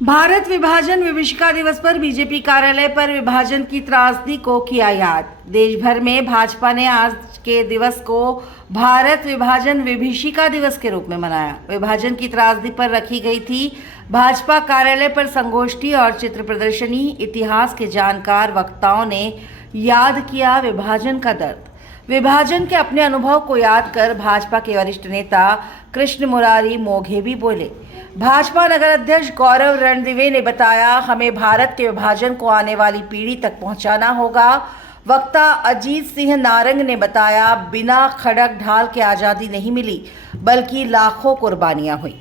भारत विभाजन विभीषिका दिवस पर बीजेपी कार्यालय पर विभाजन की त्रासदी को किया याद। देश भर में भाजपा ने आज के दिवस को भारत विभाजन विभीषिका दिवस के रूप में मनाया। विभाजन की त्रासदी पर रखी गई थी भाजपा कार्यालय पर संगोष्ठी और चित्र प्रदर्शनी। इतिहास के जानकार वक्ताओं ने याद किया विभाजन का दर्द। विभाजन के अपने अनुभव को याद कर भाजपा के वरिष्ठ नेता कृष्ण मुरारी मोघे भी बोले। भाजपा नगर अध्यक्ष गौरव रणदिवे ने बताया, हमें भारत के विभाजन को आने वाली पीढ़ी तक पहुंचाना होगा। वक्ता अजीत सिंह नारंग ने बताया, बिना खड़क ढाल के आज़ादी नहीं मिली बल्कि लाखों कुर्बानियां हुई।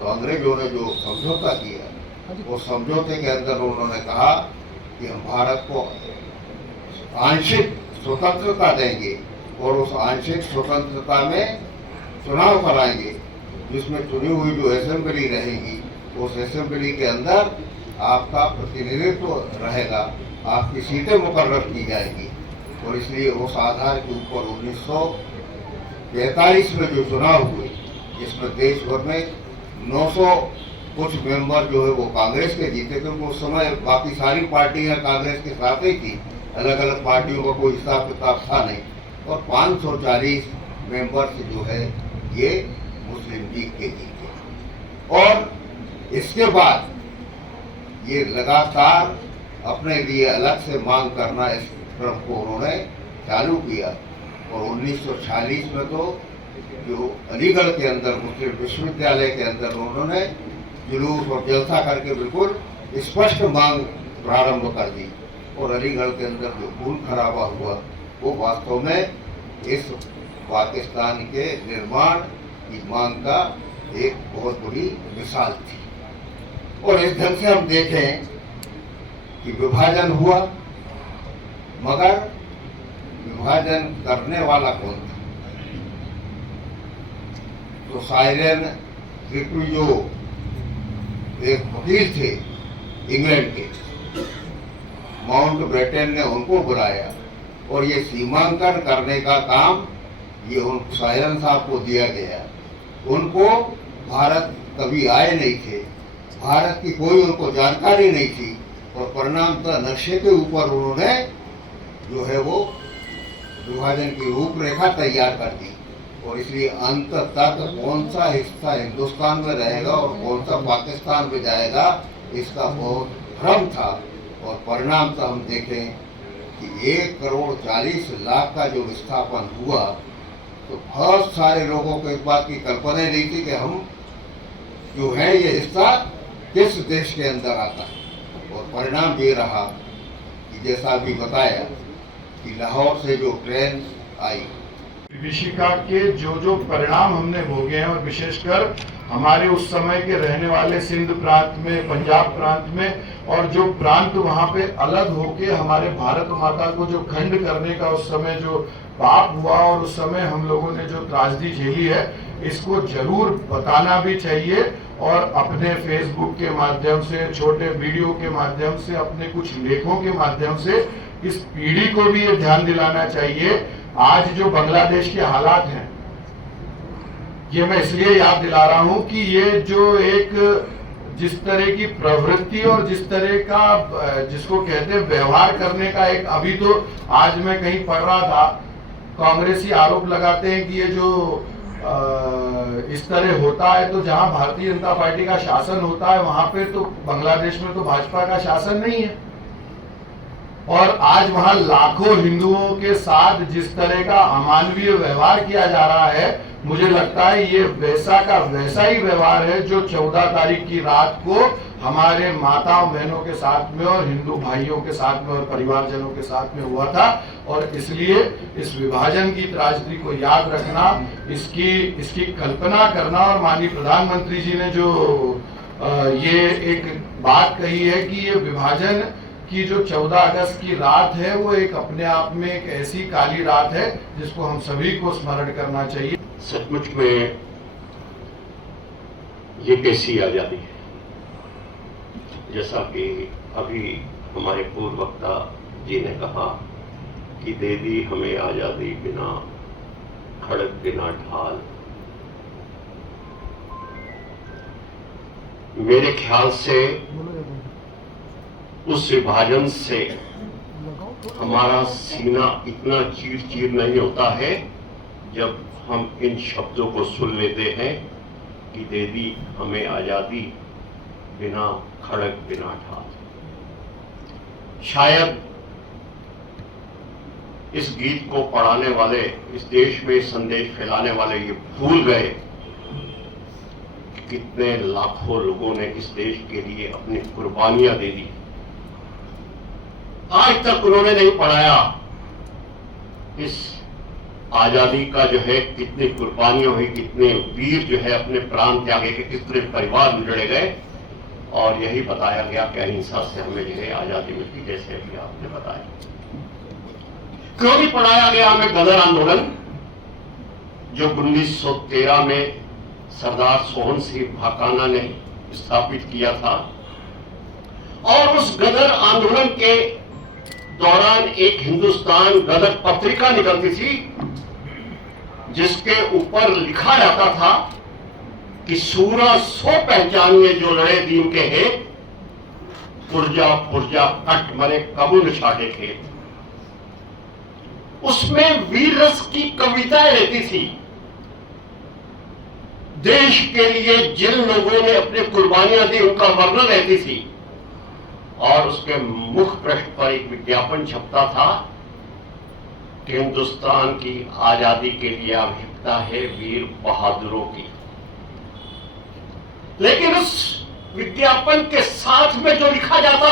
तो अंग्रेजों ने जो समझौता किया, वो समझौते के अंदर उन्होंने कहा कि हम भारत को आंशिक स्वतंत्रता देंगे और उस आंशिक स्वतंत्रता में चुनाव कराएंगे, जिसमें चुनी हुई जो असेंबली रहेगी उस असेंबली के अंदर आपका प्रतिनिधित्व रहेगा, आपकी सीटें मुकर्रर की जाएगी। और इसलिए उस आधार के ऊपर 1943 में जो चुनाव हुए, जिसमें देश भर में 900 कुछ मेंबर जो है वो कांग्रेस के जीते, क्योंकि उस समय बाकी सारी पार्टियां कांग्रेस के साथ ही थी, अलग अलग पार्टियों का कोई हिसाब किताब था नहीं। और 540 मेंबर्स जो है ये मुस्लिम लीग के जीते। और इसके बाद ये लगातार अपने लिए अलग से मांग करना इस क्रम को उन्होंने चालू किया। और 1946 में तो जो अलीगढ़ के अंदर मुस्लिम विश्वविद्यालय के अंदर उन्होंने जुलूस और जलसा करके बिल्कुल स्पष्ट मांग प्रारंभ कर दी। और अलीगढ़ के अंदर जो खून खराबा हुआ वो वास्तव में इस पाकिस्तान के निर्माण की मांग का एक बहुत बड़ी मिसाल थी। और इस ढंग से हम देखें कि विभाजन हुआ, मगर विभाजन करने वाला कौन था? तो साइरन रिक्विजो एक वकील थे इंग्लैंड के, माउंट ब्रेटन ने उनको बुलाया और ये सीमांकन करने का काम ये उन साइरन साहब को दिया गया। उनको भारत कभी आए नहीं थे, भारत की कोई उनको जानकारी नहीं थी, और परिणामतः नक्शे के ऊपर उन्होंने जो है वो विभाजन की रूपरेखा तैयार कर दी। और इसलिए अंत तक कौन सा हिस्सा हिंदुस्तान में रहेगा और कौन सा पाकिस्तान में जाएगा, इसका बहुत भ्रम था। और परिणाम तो हम देखें कि 1,40,00,000 का जो विस्थापन हुआ, तो बहुत सारे लोगों को इस बात की कल्पना नहीं थी कि हम जो है ये हिस्सा किस देश के अंदर आता है। और परिणाम ये रहा कि जैसा अभी बताया कि लाहौर से जो ट्रेन आई, विभीषिका के जो परिणाम हमने भोगे हैं, और विशेषकर हमारे उस समय के रहने वाले सिंध प्रांत में, पंजाब प्रांत में, और जो प्रांत वहां पे अलग होके हमारे भारत माता को जो खंड करने का उस समय जो पाप हुआ, और उस समय हम लोगों ने जो त्रासदी झेली है, इसको जरूर बताना भी चाहिए। और अपने फेसबुक के माध्यम से, छोटे वीडियो के माध्यम से, अपने कुछ लेखों के माध्यम से इस पीढ़ी को भी ये ध्यान दिलाना चाहिए। आज जो बांग्लादेश के हालात हैं, ये मैं इसलिए याद दिला रहा हूं कि ये जो एक जिस तरह की प्रवृत्ति और जिस तरह का जिसको कहते हैं व्यवहार करने का एक, अभी तो आज मैं कहीं पढ़ रहा था, कांग्रेसी आरोप लगाते हैं कि ये जो इस तरह होता है, तो जहां भारतीय जनता पार्टी का शासन होता है वहां पे तो बांग्लादेश में तो भाजपा का शासन नहीं है। और आज वहां लाखों हिंदुओं के साथ जिस तरह का अमानवीय व्यवहार किया जा रहा है, मुझे लगता है ये वैसा का वैसा ही व्यवहार है जो 14 तारीख की रात को हमारे माताओं बहनों के साथ में और हिंदू भाइयों के साथ में और परिवारजनों के साथ में हुआ था। और इसलिए इस विभाजन की त्रासदी को याद रखना, इसकी कल्पना करना, और माननीय प्रधानमंत्री जी ने जो ये एक बात कही है कि ये विभाजन की जो 14 अगस्त की रात है, वो एक अपने आप में एक ऐसी काली रात है जिसको हम सभी को स्मरण करना चाहिए। सचमुच में ये कैसी आजादी है, जैसा कि अभी हमारे पूर्व वक्ता जी ने कहा कि दे दी हमें आजादी बिना खड़क बिना ढाल। मेरे ख्याल से उस विभाजन से हमारा सीना इतना चीर चीर नहीं होता है जब हम इन शब्दों को सुन लेते हैं कि दे दी हमें आजादी बिना खड़क बिना ढाल। शायद इस गीत को पढ़ाने वाले, इस देश में संदेश फैलाने वाले ये भूल गए कि कितने लाखों लोगों ने इस देश के लिए अपनी कुर्बानियां दे दी। आज तक उन्होंने नहीं पढ़ाया इस आजादी का जो है कितनी कुर्बानियां हुई, कितने वीर जो है अपने प्राण त्यागे के, कितने परिवार उजड़े गए, और यही बताया गया कि अहिंसा से हमें जो है आजादी मिलती, जैसे अभी आपने बताया। क्यों नहीं पढ़ाया गया हमें गदर आंदोलन जो 1913 में सरदार सोहन सिंह भाकाना ने स्थापित किया था, और उस गदर आंदोलन के दौरान एक हिंदुस्तान गदर पत्रिका निकलती थी जिसके ऊपर लिखा जाता था कि सूरा सो पहचानिए जो लड़े दीन के है, पुरजा पुरजा कट मरे कबूल छाटे खेत। उसमें वीर रस की कविताएं रहती थी। देश के लिए जिन लोगों ने अपनी कुर्बानियां दी उनका वर्णन रहती थी, और उसके मुख पृष्ठ पर एक विज्ञापन छपता था कि हिंदुस्तान की आजादी के लिए आवश्यकता है वीर बहादुरों की। लेकिन उस विज्ञापन के साथ में जो लिखा जाता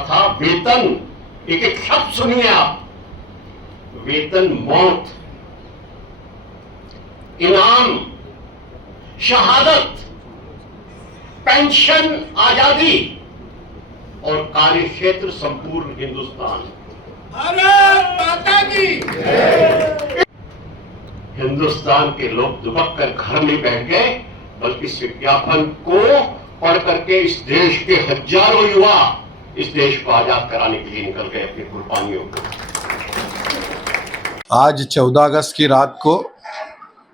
था वेतन। एक एक शब्द सुनिए आप, वेतन मौत, इनाम शहादत, पेंशन आजादी, और कार्य क्षेत्र संपूर्ण हिंदुस्तान। भारत माता की। हिंदुस्तान के लोग दुबक कर घर नहीं बैठ गए, बल्कि इस विज्ञापन को पढ़ करके इस देश के हजारों युवा इस देश को आजाद कराने के लिए निकल गए अपनी कुर्बानियों को। आज 14 अगस्त की रात को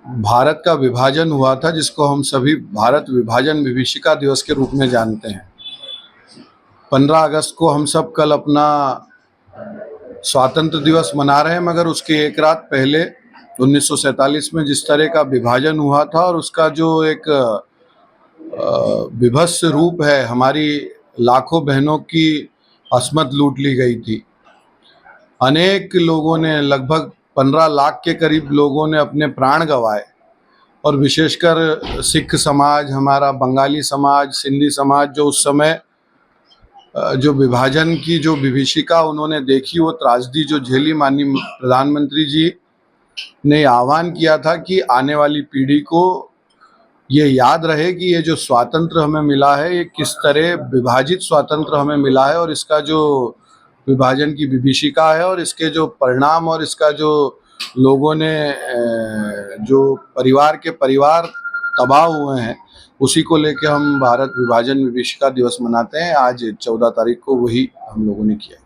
भारत का विभाजन हुआ था, जिसको हम सभी भारत विभाजन विभीषिका दिवस के रूप में जानते हैं। 15 अगस्त को हम सब कल अपना स्वतंत्र दिवस मना रहे हैं, मगर उसके एक रात पहले 1947 में जिस तरह का विभाजन हुआ था और उसका जो एक विभत्स रूप है, हमारी लाखों बहनों की अस्मत लूट ली गई थी। अनेक लोगों ने, लगभग 15 लाख के करीब लोगों ने अपने प्राण गंवाए, और विशेषकर सिख समाज, हमारा बंगाली समाज, सिंधी समाज, जो उस समय जो विभाजन की जो विभीषिका उन्होंने देखी, वो त्रासदी जो झेली, माननीय प्रधानमंत्री जी ने आह्वान किया था कि आने वाली पीढ़ी को ये याद रहे कि ये जो स्वातंत्र हमें मिला है, ये किस तरह विभाजित स्वातंत्र हमें मिला है, और इसका जो विभाजन की विभीषिका है और इसके जो परिणाम और इसका जो लोगों ने जो परिवार तबाह हुए हैं, उसी को लेके हम भारत विभाजन विभीषिका दिवस मनाते हैं। आज 14 तारीख को वही हम लोगों ने किया।